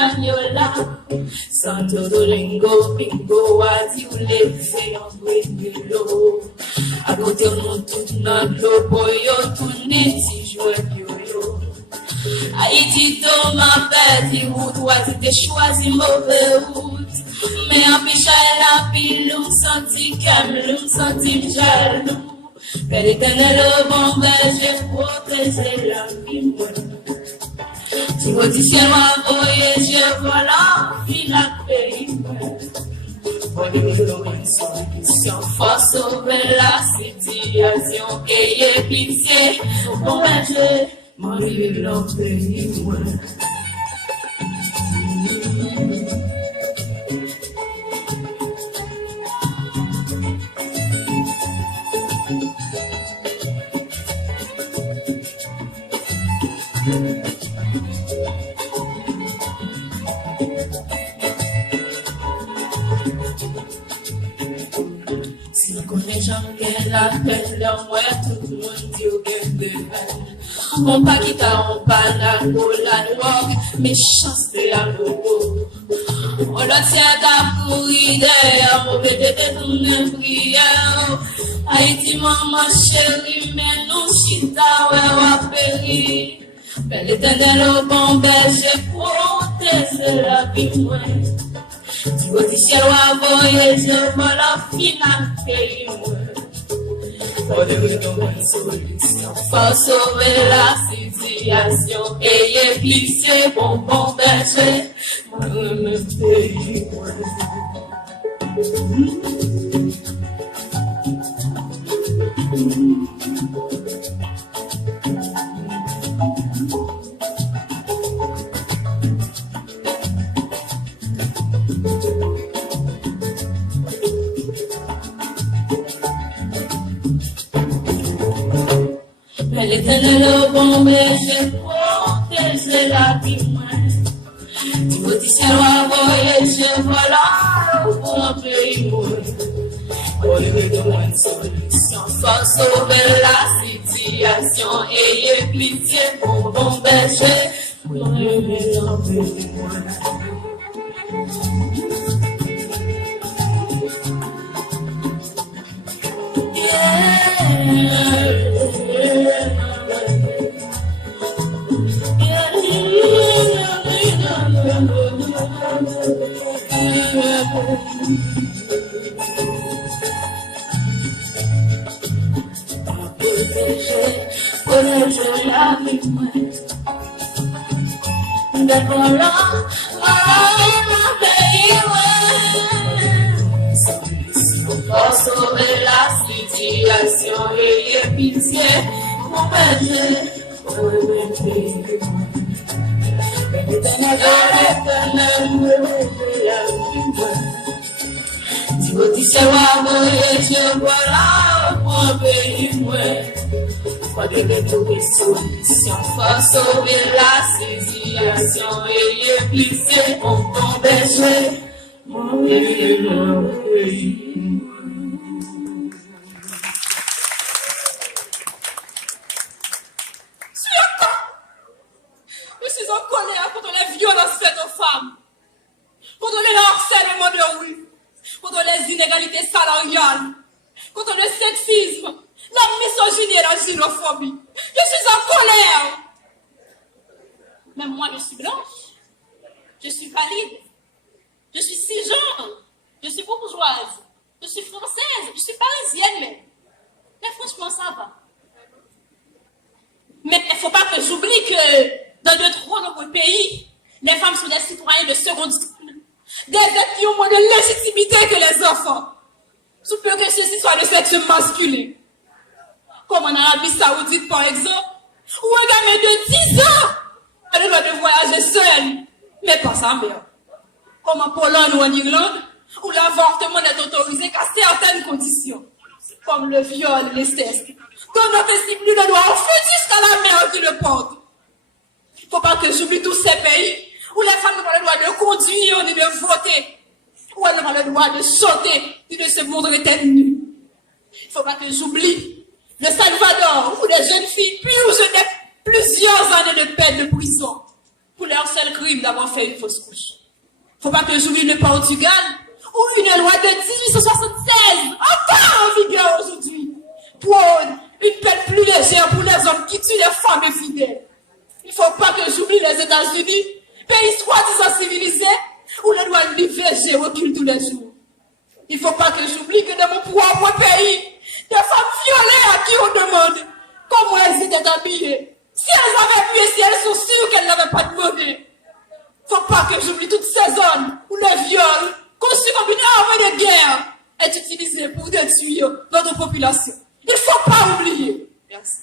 Hispaniola. Santo Domingo, bingo, adi ou levé en brigolo. À côté, on tourne notre lobo, yo tourne si jouet yo. Haïti, to ma bête, route, ou a dit choisi mauvais route. Mais en picha, la pile, on senti calme, on senti jaloux. Père éternel, au bon berger, protéger la vie, moi. Si vous dites, ciel, envoyé, je voilà, il a payé, moi. Solution, faut sauver la situation, ayez pitié, au bon berger, mon livre, l'en pays, moi. Si nous connaissons jamais la peine, moi tout le monde dit au gain de peine. On pas quitter, on pas la drogue, méchanceté à gogo. On la tient à pourrir d'ailleurs, mauvais détourner prière. Haïti, maman chérie, mais nous chita, ouais, on périr. Bel éternel au bon berger, protège la vie, moi. Si vous dites ciel ou envoyé, je vois la finale pays, moi. Faut une solution, faut sauver la situation. Ayez pitié, bon berger, moi, le pays, moi. L'éternel au bon berger, protège la vie, moi. Si vous dites ciel ou envoyé, je voilà au bon pays, moi. Faut une solution, faut sauver la situation. Ayez pitié, bon berger, moi, le pays, moi. Protéger la vie, moi. D'abord là, mon pays, pour sauver la situation, ayez pitié, mon berger, pour le pays. L'éternel me lève la vie, moi. Si vous dites c'est moi, je voilà mon pays, moi. Faut trouver une solution, faut sauver la situation, ayez pitié, mon berger, mon pays. Je suis en colère contre les violences faites aux femmes, contre le harcèlement de rue, contre les inégalités salariales, contre le sexisme, la misogynie et la xénophobie. Je suis en colère. Mais moi, je suis blanche, je suis valide, je suis cisgenre, je suis bourgeoise, je suis française, je suis parisienne, mais franchement, ça va. Mais il ne faut pas que j'oublie que dans de trop nombreux pays, les femmes sont des citoyens de seconde zone, des êtres qui ont moins de légitimité que les enfants, sous peu que ceux-ci soient de sexe masculin. Comme en Arabie Saoudite, par exemple, où un gamin de 10 ans a le droit de voyager seul, mais pas sa mère. Comme en Pologne ou en Irlande, où l'avortement n'est autorisé qu'à certaines conditions, comme le viol et l'inceste, dont notre estime ne doit enfuir jusqu'à la mère qui le porte. Il ne faut pas que j'oublie tous ces pays où les femmes n'ont pas le droit de conduire ni de voter, où elles n'ont pas le droit de chanter ni de se montrer tête nue. Il ne faut pas que j'oublie le Salvador où les jeunes filles purgent plusieurs années de peine de prison pour leur seul crime crime d'avoir fait une fausse couche. Faut pas que j'oublie le Portugal, où une loi de 1876, encore en vigueur aujourd'hui, prône une peine plus légère pour les hommes qui tuent les femmes infidèles. Il faut pas que j'oublie les États-Unis, pays soi-disant civilisé, où le droit de l'IVG recule tous les jours. Il faut pas que j'oublie que dans mon propre pays, des femmes violées à qui on demande comment elles étaient habillées. Si elles avaient pu et si elles sont sûres qu'elles n'avaient pas demandé. Faut pas que j'oublie toutes ces zones où le viol, conçu comme une arme de guerre, est utilisé pour détruire notre population. Il faut pas oublier. Merci.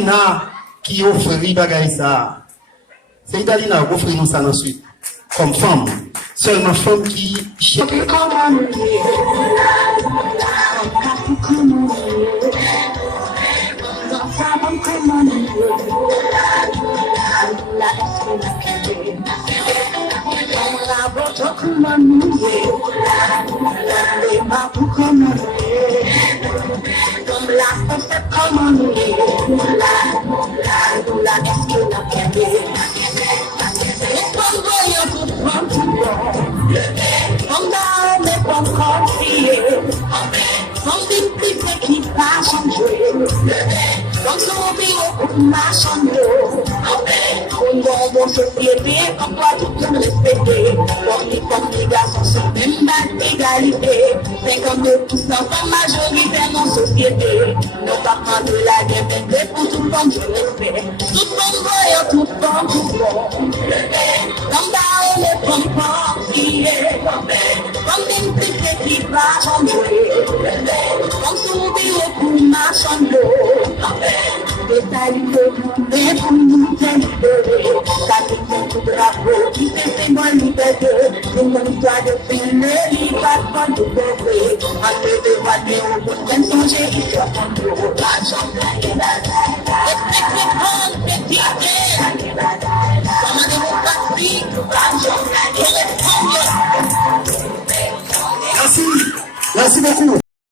Italina qui offre bagaille ça. C'est Italina qui offre nous ça ensuite. Comme femme. Seulement femme qui Dans son bureau, ma chambre, une bonne société, comme toi tout le monde respecté. Comme les garçons sont même pas d'égalité. 52% comme majorité dans la société. Nos parents de la guerre, mais pour tout le monde, je respecte. Tout le monde voyant, tout le monde, tout le monde. Comme dans les pompons, qui est. Comme une petite qui va changer. Comme son bureau, pour ma chambre. Détail de pour nous libérer. Capitaine tout drapeau qui fait ses bonnes libertés. Une histoire de film, il va pas de pauvreté. Un peu de voiture, on peut même songer, il doit prendre le haut. La chambre, respecte prendre petit air. Comme un démocratie, la chambre, Merci beaucoup.